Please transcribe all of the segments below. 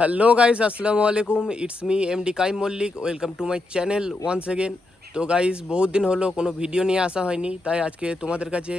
Hello guys, আসসালামু আলাইকুম। It's me MD Kaim Mallick. Welcome to my channel once again. তো guys, বহুত দিন হলো কোনো ভিডিও নিয়ে আসা হয়নি, তাই আজকে তোমাদের কাছে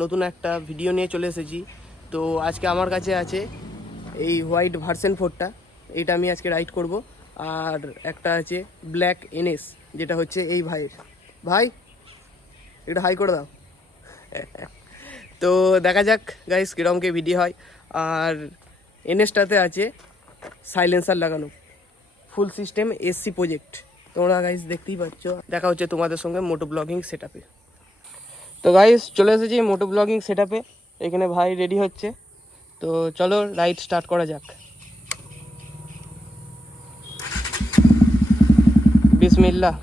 নতুন একটা ভিডিও নিয়ে চলে এসেছি। তো আজকে আমার কাছে আছে এই হোয়াইট ভার্সন 4টা, এইটা আমি আজকে রাইড করব। আর একটা আছে ব্ল্যাক এনএস, যেটা হচ্ছে এই ভাইয়ের। ভাই, এটা হাই করে দাও। তো দেখা যাক গাইস কীরকম কি ভিডিও হয়। আর এনএসটাতে আছে সাইলেন্সার লাগানো, ফুল সিস্টেম এসসি প্রজেক্ট। তোমরা গাইস দেখতেই পাচ্ছ। দেখা হচ্ছে তোমাদের সঙ্গে মোটো ব্লগিং সেট আপে। তো গাইস চলে এসেছি মোটো ব্লগিং সেট আপে। এখানে ভাই রেডি হচ্ছে। তো চলো রাইড স্টার্ট করা যাক। বিসমিল্লাহ।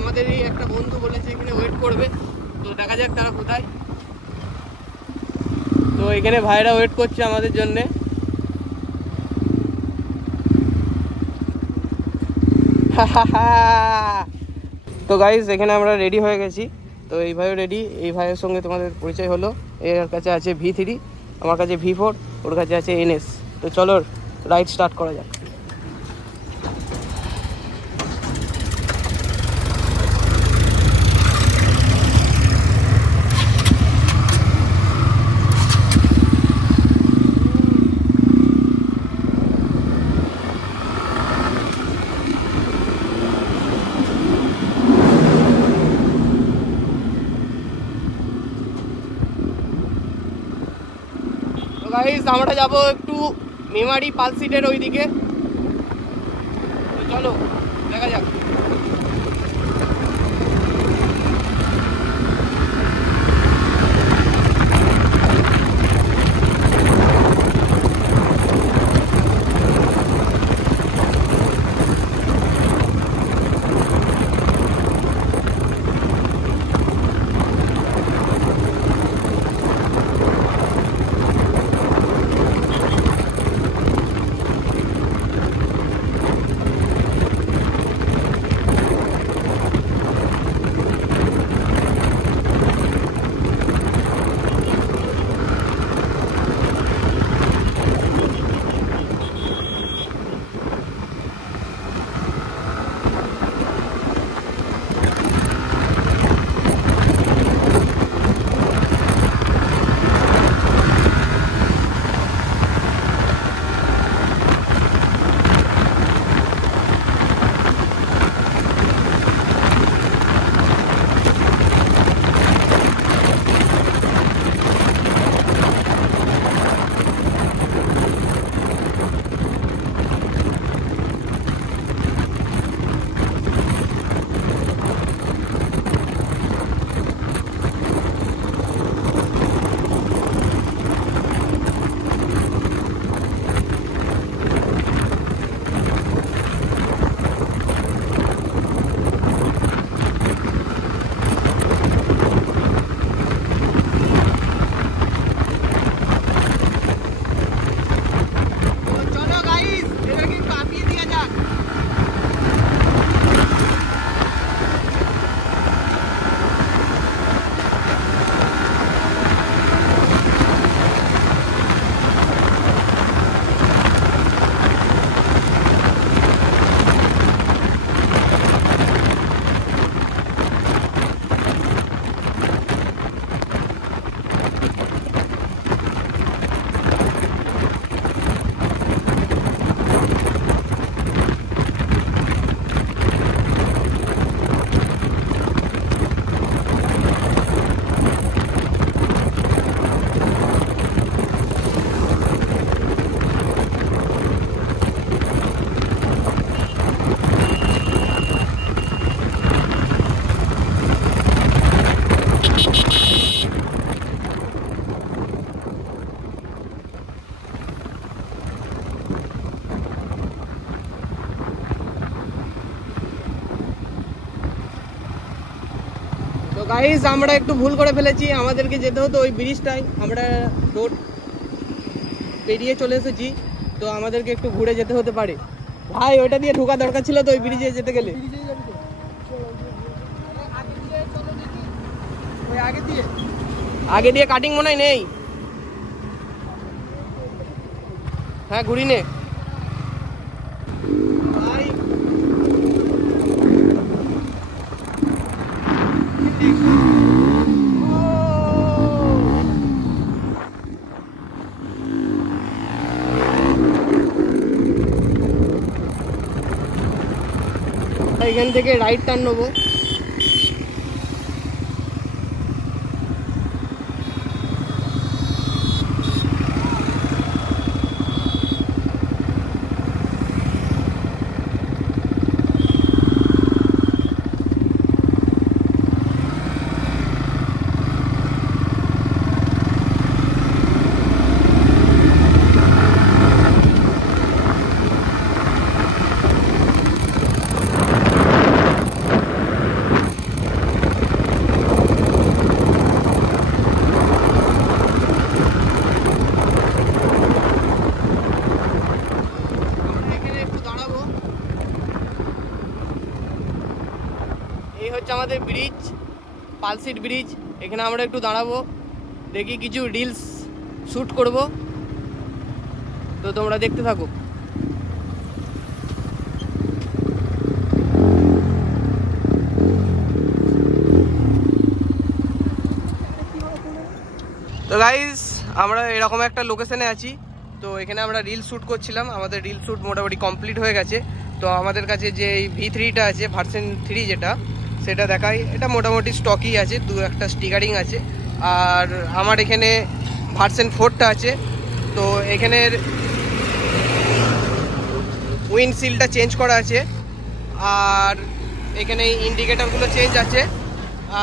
আমাদেরই একটা বন্ধু বলেছে এখানে ওয়েট করবে। তো দেখা যাক তারা কোথায়। তো এখানে ভাইরা ওয়েট করছে আমাদের জন্যে। তো গাইজ এখানে আমরা রেডি হয়ে গেছি। তো এই ভাইও রেডি। এই ভাইয়ের সঙ্গে তোমাদের পরিচয় হলো। এর কাছে আছে V3, আমার কাছে V4, ওর কাছে আছে NS। তো চলো রাইড স্টার্ট করা যাক। তো গাইজ আমরা যাবো একটু মেমারি পালসিটের ওইদিকে। তো চলো দেখা যাক। গাইস আমরা একটু ভুল করে ফেলেছি, আমাদেরকে যেতে হতো ওই ব্রিজটাই, আমরা রোড পেরিয়ে চলে এসেছি, তো আমাদেরকে একটু ঘুরে যেতে হতে পারে। ভাই ওইটা দিয়ে ঢোকা দরকার ছিল তো ওই ব্রিজে যেতে গেলে। আগে দিয়ে কাটিং মনে হয় নেই। হ্যাঁ ঘুরি নে ভাই। এখান থেকে রাইট টার্ন নেবো। এই হচ্ছে আমাদের ব্রিজ, পালসিট ব্রিজ। এখানে আমরা একটু দাঁড়াবো, দেখি কিছু রিলস শ্যুট করব, তো তোমরা দেখতে থাকো। তো গাইস আমরা এরকম একটা লোকেশনে আছি, তো এখানে আমরা রিল শ্যুট করছিলাম। আমাদের রিল শ্যুট মোটামুটি কমপ্লিট হয়ে গেছে। তো আমাদের কাছে যে এই V3টা আছে, ভার্সন 3 যেটা, সেটা দেখাই। এটা মোটামুটি স্টকই আছে, দু একটা স্টিকারিং আছে। আর আমার এখানে ভার্সন 4টা আছে। তো এখানের উইন্ডশিল্ডটা চেঞ্জ করা আছে, আর এখানে ইন্ডিকেটারগুলো চেঞ্জ আছে,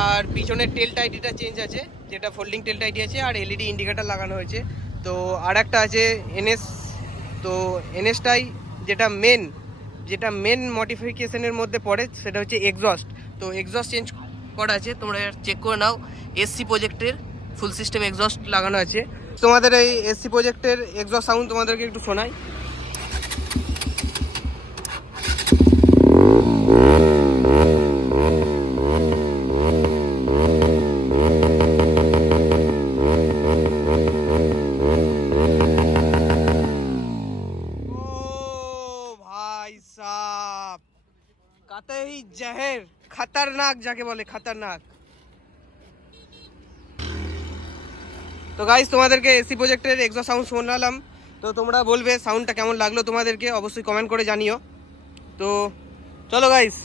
আর পিছনের টেল টাইটিটা চেঞ্জ আছে, যেটা ফোল্ডিং টেল টাইটি আছে, আর এলইডি ইন্ডিকেটার লাগানো হয়েছে। তো আর একটা আছে এনএস। তো এনএসটাই যেটা মেন মডিফিকেশনের মধ্যে পড়ে, সেটা হচ্ছে এক্সস্ট। তো এক্সস্ট চেঞ্জ করা আছে, তোমরা চেক করে নাও। এসসি প্রজেক্টের ফুল সিস্টেম এক্সস্ট লাগানো আছে। তোমাদের এই এসসি প্রজেক্টের এক্সস্ট সাউন্ড তোমাদেরকে একটু শোনাই। কাতই জহর, খতরনাক যাকে বলে, খতরনাক। তো গাইস তোমাদেরকে এসি প্রজেক্টের এক্সস্ট সাউন্ড শোনালাম, তো তোমরা বলবে সাউন্ডটা কেমন লাগলো তোমাদেরকে, অবশ্যই কমেন্ট করে জানিও। তো চলো গাইস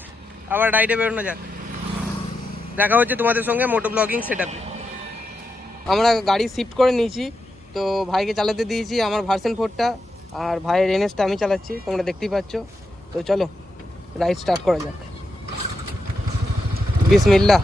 আবার রাইডে বেরোনো যাক। দেখা হচ্ছে তোমাদের সঙ্গে মোটো ব্লগিং সেটআপে। আমরা গাড়ি শিফট করে নিয়েছি, তো ভাইকে চালাতে দিয়েছি আমার ভার্সন 4টা, আর ভাইয়ের এনএসটা আমি চালাচ্ছি, তোমরা দেখতেই পাচ্ছ। তো চলো রাইড স্টার্ট করা যাক। বিসমিল্লাহ।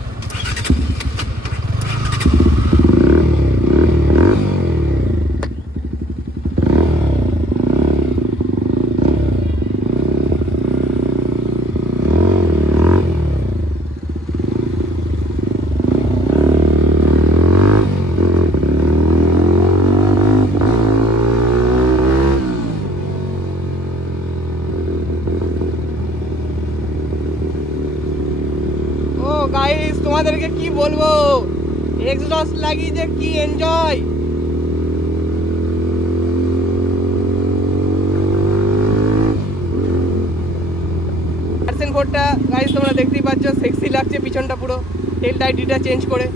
গাইস তোমাদেরকে কি বলবো, এক্সস্ট লাগিয়ে যে কি এনজয়। ভার্সন 4টা গাইস তোমরা দেখতেই পাচ্ছ, সেক্সি লাগছে পিছনটা পুরো, টেল টাইটিটা চেঞ্জ করে।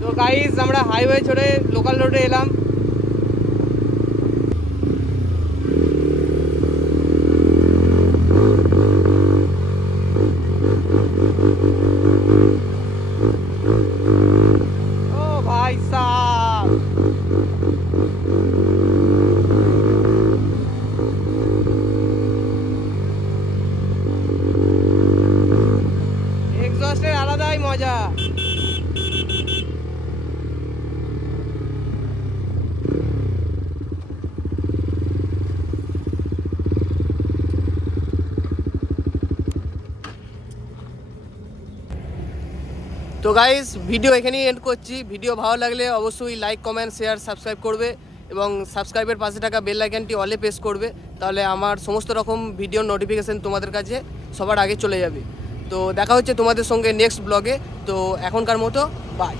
তো গাইস আমরা হাইওয়ে ছেড়ে লোকাল রোডে এলাম। ও ভাই সাহেব, এক্সস্টের আলাদাই মজা। তো গাইস ভিডিও এখানেই এন্ড করছি। ভিডিও ভালো লাগলে অবশ্যই লাইক, কমেন্ট, শেয়ার, সাবস্ক্রাইব করবে এবং সাবস্ক্রাইবের পাশে থাকা বেল আইকনটি অলে প্রেস করবে। তাহলে আমার সমস্ত রকম ভিডিও নোটিফিকেশান তোমাদের কাছে সবার আগে চলে যাবে। তো দেখা হচ্ছে তোমাদের সঙ্গে নেক্সট ব্লগে। তো এখনকার মতো বাই।